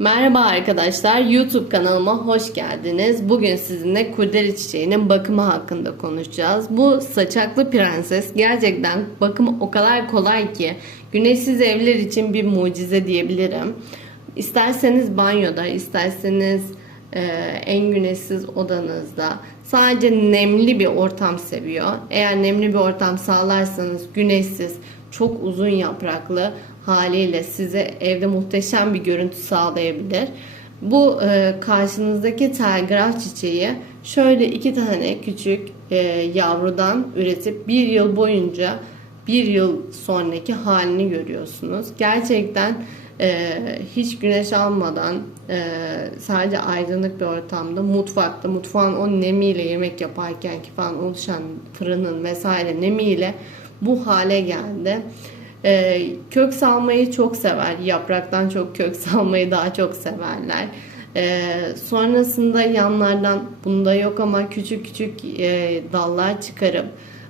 Merhaba arkadaşlar, YouTube kanalıma hoş geldiniz. Bugün sizinle kurdele çiçeğinin bakımı hakkında konuşacağız. Bu saçaklı prenses gerçekten bakımı o kadar kolay ki güneşsiz evler için bir mucize diyebilirim. İsterseniz banyoda, isterseniz e, en güneşsiz odanızda sadece nemli bir ortam seviyor. Eğer nemli bir ortam sağlarsanız güneşsiz, çok uzun yapraklı haliyle size evde muhteşem bir görüntü sağlayabilir. Bu e, karşınızdaki telgraf çiçeği şöyle iki tane küçük e, yavrudan üretip bir yıl boyunca bir yıl sonraki halini görüyorsunuz. Gerçekten e, hiç güneş almadan e, sadece aydınlık bir ortamda mutfakta mutfağın o nemiyle yemek yaparken ki falan oluşan fırının vesaire nemiyle bu hale geldi. Ee, kök salmayı çok sever. Yapraktan çok kök salmayı daha çok severler. Ee, sonrasında yanlardan bunda yok ama küçük küçük e, dallar çıkarıp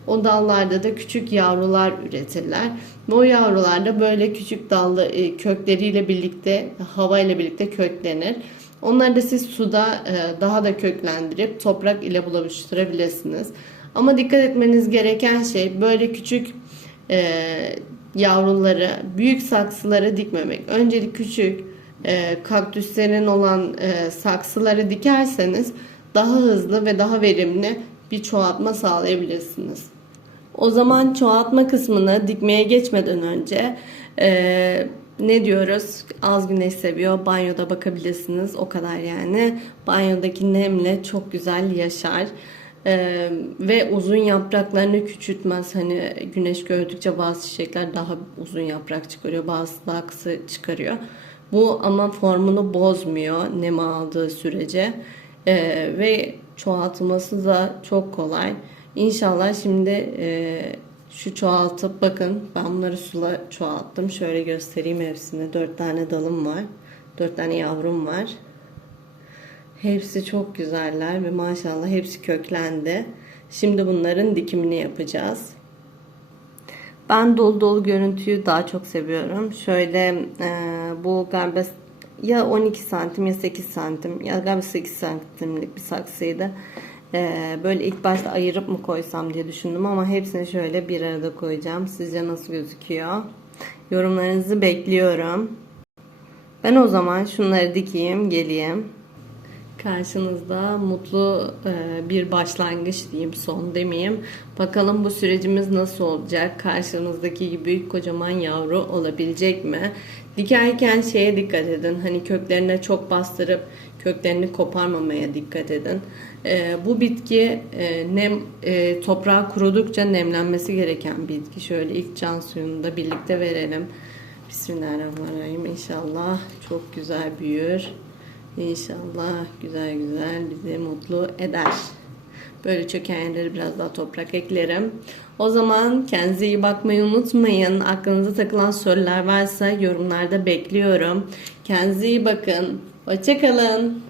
o dallarda da küçük yavrular üretirler. O yavrular da böyle küçük dallı e, kökleriyle birlikte hava ile birlikte köklenir. Onları da siz suda e, daha da köklendirip toprak ile buluşturabilirsiniz. Ama dikkat etmeniz gereken şey böyle küçük e, yavruları büyük saksılara dikmemek. Öncelik küçük e, kaktüslerin olan e, saksıları dikerseniz daha hızlı ve daha verimli bir çoğaltma sağlayabilirsiniz. O zaman çoğaltma kısmını dikmeye geçmeden önce e, ne diyoruz? Az güneş seviyor. Banyoda bakabilirsiniz. O kadar yani. Banyodaki nemle çok güzel yaşar. Ee, ve uzun yapraklarını küçültmez. Hani güneş gördükçe bazı çiçekler daha uzun yaprak çıkarıyor, bazı daha kısa çıkarıyor. Bu ama formunu bozmuyor nem aldığı sürece Ee, ve çoğaltılması da çok kolay. İnşallah şimdi e, şu çoğaltıp bakın ben bunları sula çoğalttım. Şöyle göstereyim hepsini. Dört tane dalım var. Dört tane yavrum var. Hepsi çok güzeller ve maşallah hepsi köklendi. Şimdi bunların dikimini yapacağız. Ben dolu dolu görüntüyü daha çok seviyorum. Şöyle e, bu galiba ya 12 santim ya 8 santim ya galiba 8 santimlik bir saksıydı. E, böyle ilk başta ayırıp mı koysam diye düşündüm ama hepsini şöyle bir arada koyacağım. Sizce nasıl gözüküyor? Yorumlarınızı bekliyorum. Ben o zaman şunları dikeyim, geleyim. Karşınızda mutlu e, bir başlangıç diyeyim, son demeyeyim. Bakalım bu sürecimiz nasıl olacak? Karşınızdaki büyük kocaman yavru olabilecek mi? Dikerken şeye dikkat edin. Hani köklerine çok bastırıp köklerini koparmamaya dikkat edin. E, bu bitki e, nem e, toprağı kurudukça nemlenmesi gereken bitki. Şöyle ilk can suyunu da birlikte verelim. Bismillahirrahmanirrahim. İnşallah çok güzel büyür. İnşallah güzel güzel bizi mutlu eder. Böyle çöken yerlere biraz daha toprak eklerim. O zaman kendinize iyi bakmayı unutmayın. Aklınıza takılan sorular varsa yorumlarda bekliyorum. Kendinize iyi bakın. Hoşçakalın.